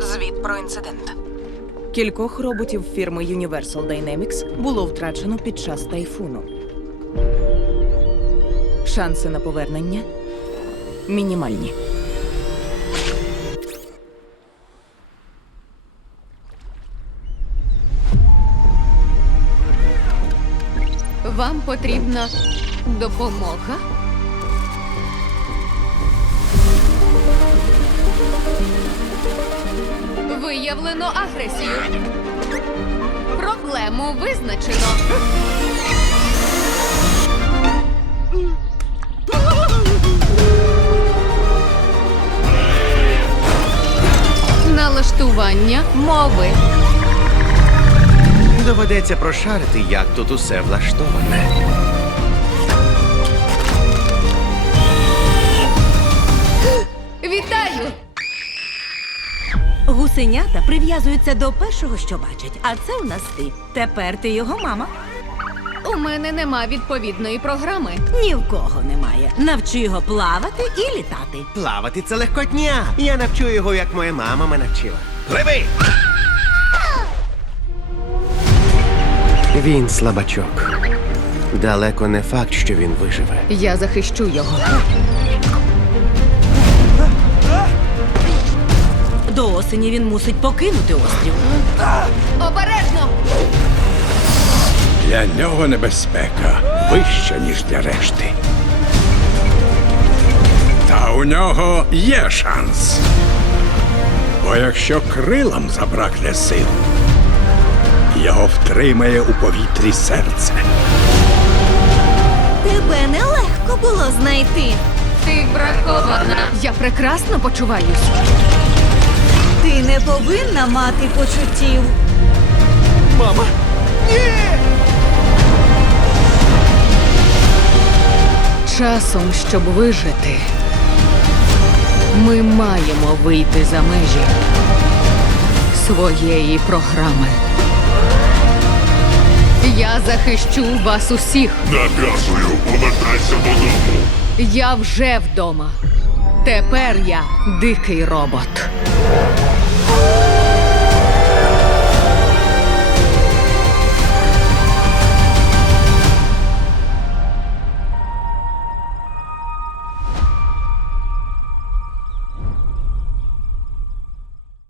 Звіт про інцидент. Кількох роботів фірми Universal Dynamics було втрачено під час тайфуну. Шанси на повернення мінімальні. Вам потрібна допомога. виявлено агресію. Проблему визначено. Налаштування мови. Доведеться прошарити, як тут усе влаштоване. Цуценята прив'язуються до першого, що бачать, а це у нас ти. Тепер ти його мама. У мене нема відповідної програми. Ні в кого немає. Навчу його плавати і літати. Плавати це легкотня. Я навчу його, як моя мама мене навчила. Пливи! Він слабачок. Далеко не факт, що він виживе. Я захищу його. До осені він мусить покинути острів. Обережно! Для нього небезпека вища, ніж для решти. Та у нього є шанс. Бо якщо крилам забракне сил, його втримає у повітрі серце. Тебе нелегко було знайти. Ти бракована. Я прекрасно почуваюсь не повинна мати почуттів. Мама. Ні! Часом, щоб вижити, ми маємо вийти за межі своєї програми. Я захищу вас усіх. Наказую, повертайся додому. Я вже вдома. Тепер я дикий робот.